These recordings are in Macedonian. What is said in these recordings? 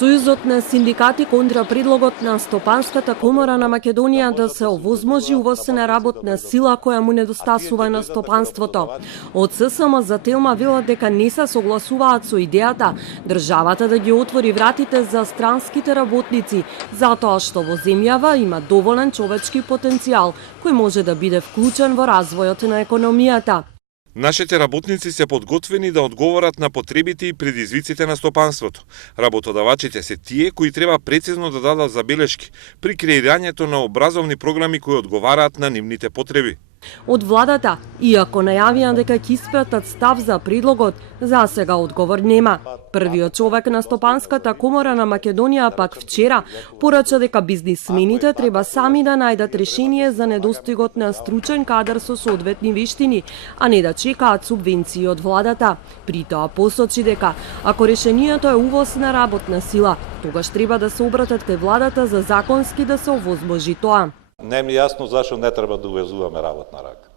Сојузот на синдикати контра предлогот на Стопанската комора на Македонија да се овозможи увоз на работна сила која му недостасува на стопанството. Од ССМ за Телма велат дека не се согласуваат со идејата државата да ги отвори вратите за странските работници, затоа што во земјава има доволен човечки потенцијал кој може да биде вклучен во развојот на економијата. Нашите работници се подготвени да одговорат на потребите и предизвиците на стопанството. Работодавачите се тие кои треба прецизно да дадат забелешки при креирањето на образовни програми кои одговараат на нивните потреби. Од владата, иако најавија дека ќе испратат став за предлогот, за сега одговор нема. Првиот човек на Стопанската комора на Македонија пак вчера порача дека бизнисмените треба сами да најдат решение за недостигот на стручен кадар со соодветни вештини, а не да чекаат субвенции од владата. При тоа посочи дека ако решението е увоз на работна сила, тогаш треба да се обратат кај владата за законски да се овозможи тоа. Не ми е јасно зашо не треба да увезуваме работна рака.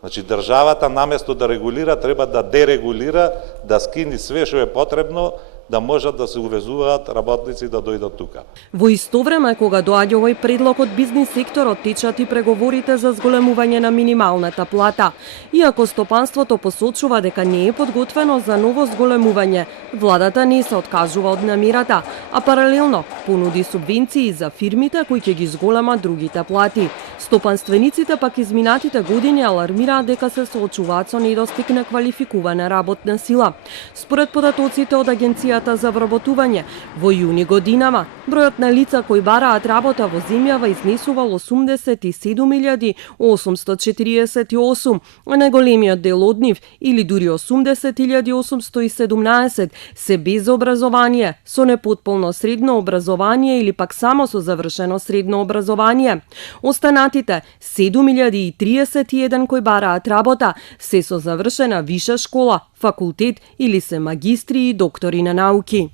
Значи, државата наместо да регулира, треба да дерегулира, да скини све што е потребно, да можат да се увезуваат работници да дојдат тука. Во исто време, кога доаѓа овој предлог од бизнис секторот, течат и преговорите за зголемување на минималната плата. Иако стопанството посочува дека не е подготвено за ново зголемување, владата не се откажува од намерата, а паралелно понуди субвенции за фирмите кои ќе ги зголемат другите плати. Стопанствениците пак изминатите години алармираат дека се соочуваат со недостиг на квалификувана работна сила. Според податоците од Агенцијата за вработување, во јуни годинама, бројот на лица кои бараат работа во земјава изнесувал 87.848, а најголемиот дел од нив, или дури 80.817, се без образование, со непотполно средно образование или пак само со завршено средно образование. Останатите 7.031 кои бараат работа се со завршена виша школа, факултет или се магистри и доктори на науки.